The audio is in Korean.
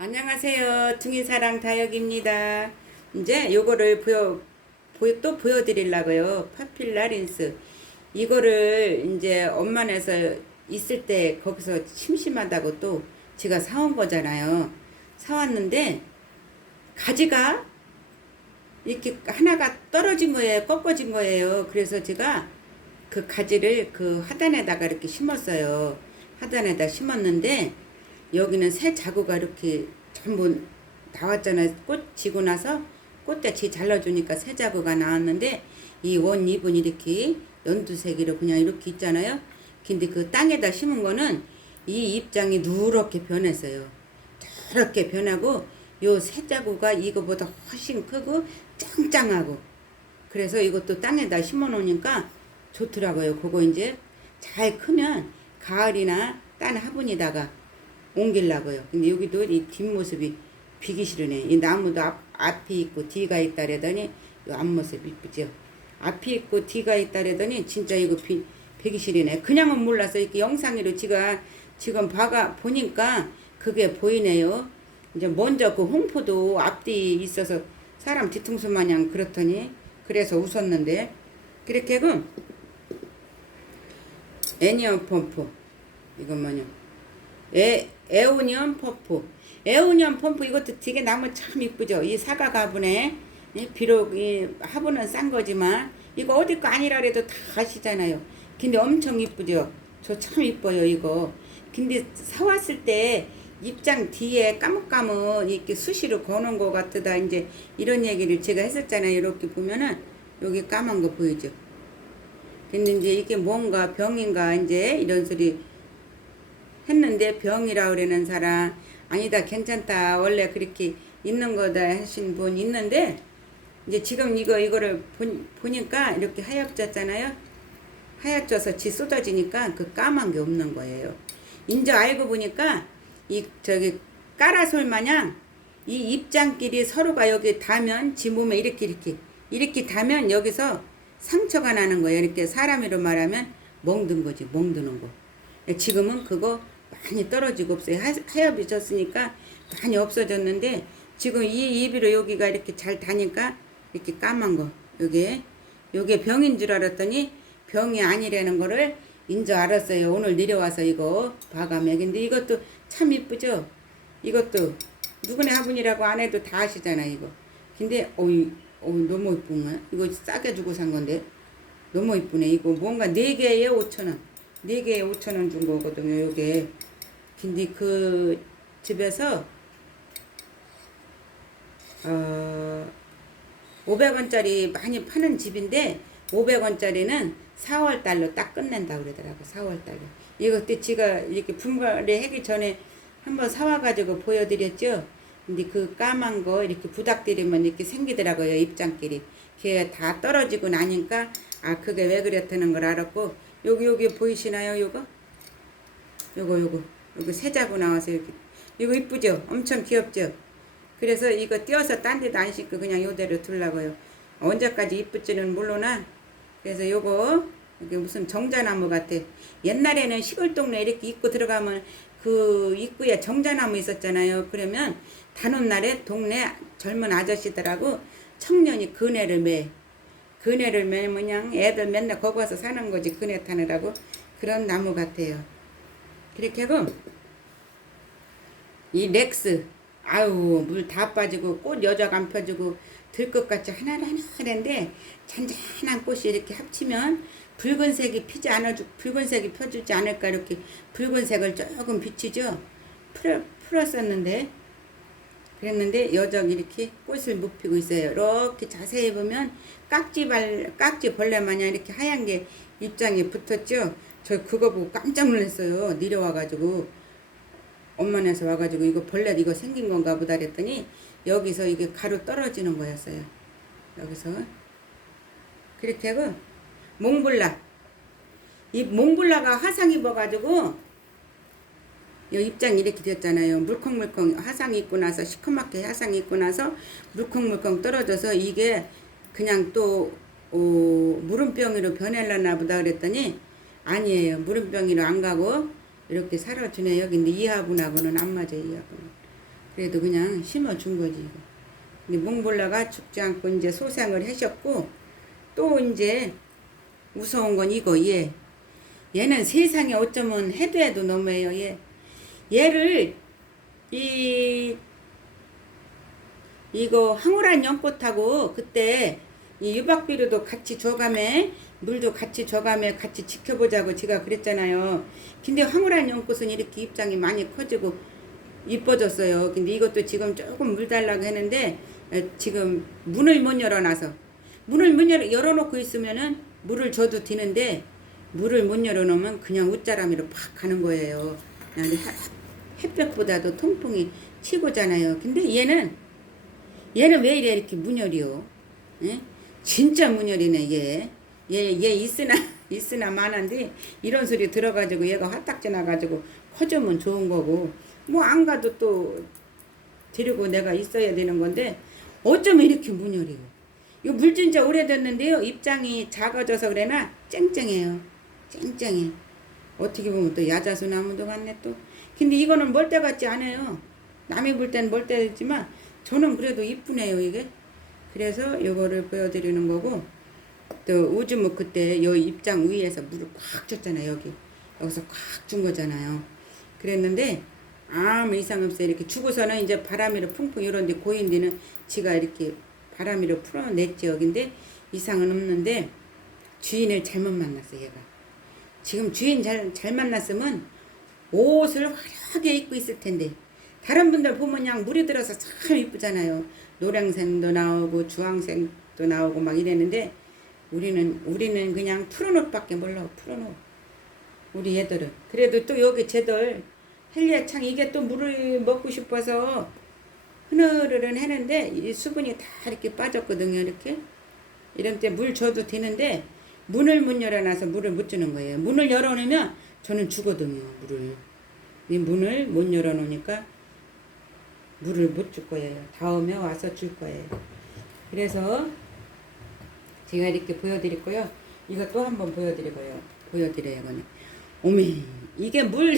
안녕하세요. 둥이사랑 다역입니다. 이제 요거를 보여, 보여 또 보여드리려고요. 파필라 린스. 이거를 이제 엄마네서 있을 때 거기서 심심하다고 또 제가 사온 거잖아요. 사왔는데 가지가 이렇게 하나가 떨어진 거예요. 꺾어진 거예요. 그래서 제가 그 가지를 그 하단에다가 이렇게 심었어요. 하단에다 심었는데 여기는 새 자구가 이렇게 전부 나왔잖아요. 꽃 지고 나서 꽃대치 잘라주니까 새 자구가 나왔는데 이 원 잎은 이렇게 연두색으로 그냥 이렇게 있잖아요. 근데 그 땅에다 심은 거는 이 잎장이 누렇게 변했어요. 저렇게 변하고 요 새 자구가 이거보다 훨씬 크고 짱짱하고 그래서 이것도 땅에다 심어 놓으니까 좋더라고요. 그거 이제 잘 크면 가을이나 딴 화분에다가 옮기려고요. 근데 여기도 이 뒷모습이 비기 싫으네. 이 나무도 앞, 앞이 있고 뒤가 있다 그러더니 이 앞모습 이쁘죠. 앞이 있고 뒤가 있다 그러더니 진짜 이거 비, 비기 싫으네. 그냥은 몰라서 이렇게 영상으로 제가 지금 봐가 보니까 그게 보이네요. 이제 먼저 그 홍포도 앞뒤 있어서 사람 뒤통수 마냥 그렇더니 그래서 웃었는데 그렇게 그 애니언 펌프 이건 뭐냐 에, 에오니언 펌프. 에오니언 펌프 이것도 되게 나무 참 이쁘죠? 이 사과 가분에 이 비록 이 화분은 싼 거지만 이거 어디 거 아니라 그래도 다 아시잖아요. 근데 엄청 이쁘죠? 저 참 이뻐요 이거. 근데 사왔을 때 입장 뒤에 까뭇까뭇 이렇게 수시로 거는 것 같다 이제 이런 얘기를 제가 했었잖아요. 이렇게 보면은 여기 까만 거 보이죠? 근데 이제 이게 뭔가 병인가 이제 이런 소리 했는데 병이라 그러는 사람 아니다 괜찮다 원래 그렇게 있는 거다 하신 분 있는데 이제 지금 이거 이거를 보, 보니까 이렇게 하얗졌잖아요 하얗져서 지 쏟아지니까 그 까만 게 없는 거예요 인제 알고 보니까 이 저기 까라솔 마냥 이 입장끼리 서로가 여기 닿으면 지 몸에 이렇게 이렇게 이렇게 닿으면 여기서 상처가 나는 거예요. 이렇게 사람으로 말하면 멍든 거지, 멍드는 거. 지금은 그거 많이 떨어지고 없어요. 하, 하엽이 졌으니까 많이 없어졌는데 지금 이 입으로 여기가 이렇게 잘 다니까 이렇게 까만 거. 요게 요게 병인 줄 알았더니 병이 아니라는 거를 인제 알았어요. 오늘 내려와서 이거 봐가며. 근데 이것도 참 이쁘죠? 이것도 누구네 화분이라고 안 해도 다 아시잖아, 이거. 근데, 어이, 어 너무 이쁘네. 이거 싸게 주고 산 건데. 너무 이쁘네. 이거 뭔가 네개에 5천원. 네개에 5천원 준 거거든요, 요게. 근데 그 집에서, 어, 500원짜리 많이 파는 집인데, 500원짜리는 4월 달로 딱 끝낸다 그러더라고. 4월 달로. 이것도 제가 이렇게 분갈이 하기 전에 한번 사와가지고 보여드렸죠. 근데 그 까만 거 이렇게 부닥들이면 이렇게 생기더라고요. 입장끼리. 그게 다 떨어지고 나니까 아 그게 왜 그랬다는 걸 알았고 여기 여기 보이시나요? 요거? 요거 요거 요거 세자고 나와서 이렇게 이거 이쁘죠? 엄청 귀엽죠? 그래서 이거 띄어서 딴 데도 안 싣고 그냥 요대로 둘라고요. 언제까지 이쁠지는 몰라나 그래서 요거 이게 무슨 정자나무 같아. 옛날에는 시골 동네 이렇게 입구 들어가면 그 입구에 정자나무 있었잖아요. 그러면 다는 날에 동네 젊은 아저씨들하고 청년이 그네를 매. 그네를 매면 애들 맨날 거기 와서 사는 거지. 그네 타느라고. 그런 나무 같아요. 그렇게 하고 이 렉스 아유 물다 빠지고 꽃 여자가 안 펴지고 들것같이 하나하나인데 잔잔한 꽃이 이렇게 합치면 붉은색이 피지 않아 붉은색이 펴주지 않을까 이렇게 붉은색을 조금 비치죠 풀어, 풀었었는데 그랬는데 여적 이렇게 꽃을 못 피고 있어요. 이렇게 자세히 보면 깍지발 깍지 벌레 마냥 이렇게 하얀 게 입장에 붙었죠? 저 그거 보고 깜짝 놀랐어요. 내려와 가지고. 엄마네서 와 가지고 이거 벌레 이거 생긴 건가 보다 그랬더니 여기서 이게 가루 떨어지는 거였어요. 여기서. 그렇게 하고 몽블라. 이 몽블라가 화상 입어가지고 요 입장이 이렇게 됐잖아요. 물컹물컹 화상 입고 나서 시커멓게 화상 입고 나서 물컹물컹 떨어져서 이게 그냥 또 어, 물음병으로 변할라나 보다 그랬더니 아니에요. 물음병으로 안 가고 이렇게 살아주네요. 근데 이 화분하고는 안 맞아요. 이 화분은. 그래도 그냥 심어준 거지. 근데 몽골라가 죽지 않고 이제 소생을 하셨고 또 이제 무서운 건 이거 얘 얘는 세상에 어쩌면 해도 해도 너무해요 얘 얘를 이 이거 황홀한 연꽃하고 그때 이 유박비료도 같이 줘가매 물도 같이 줘가매 같이 지켜보자고 제가 그랬잖아요. 근데 황홀한 연꽃은 이렇게 입장이 많이 커지고 이뻐졌어요. 근데 이것도 지금 조금 물 달라고 했는데 에, 지금 문을 못 열어놔서 문을 못 열어, 열어놓고 있으면은 물을 줘도 되는데 물을 못 열어놓으면 그냥 웃자람이로 팍 가는 거예요. 햇볕보다도 통통이 치고잖아요. 근데 얘는 얘는 왜 이래 이렇게 문열이요? 예? 진짜 문열이네 얘. 얘, 얘 있으나 있으나 많은데 이런 소리 들어가지고 얘가 화딱지 나가지고 커주면 좋은 거고 뭐 안 가도 또 데리고 내가 있어야 되는 건데 어쩌면 이렇게 문열이요? 이거 물 진짜 오래됐는데요 입장이 작아져서 그래나 쨍쨍해요 쨍쨍해 어떻게 보면 또 야자수 나무도 같네 또 근데 이거는 멀대 같지 않아요. 남이 볼 때는 멀대 같지만 저는 그래도 이쁘네요 이게. 그래서 요거를 보여드리는 거고 또 우즈무 그때 요 입장 위에서 물을 꽉 줬잖아요 여기. 여기서 꽉 준 거잖아요. 그랬는데 아무 이상 없어요. 이렇게 주고서는 이제 바람이로 풍풍 이런데 고인 데는 지가 이렇게 바람이로 풀어냈죠 근데 이상은 없는데 주인을 잘못 만났어 얘가. 지금 주인 잘, 잘 만났으면 옷을 화려하게 입고 있을 텐데. 다른 분들 보면 그냥 물이 들어서 참 이쁘잖아요. 노량생도 나오고 주황색도 나오고 막 이랬는데 우리는 우리는 그냥 푸른 옷밖에 몰라 푸른 옷. 우리 애들은. 그래도 또 여기 쟤들 헬리아창 이게 또 물을 먹고 싶어서 흐느르른 했는데 이 수분이 다 이렇게 빠졌거든요 이렇게. 이런 때 물 줘도 되는데 문을 못 열어놔서 물을 못 주는 거예요. 문을 열어놓으면 저는 주거든요 물을. 이 문을 못 열어놓으니까 물을 못 줄 거예요. 다음에 와서 줄 거예요. 그래서 제가 이렇게 보여드릴 거요. 또 한번 보여드릴 거예요. 보여드려요 이거는. 오메 이게 물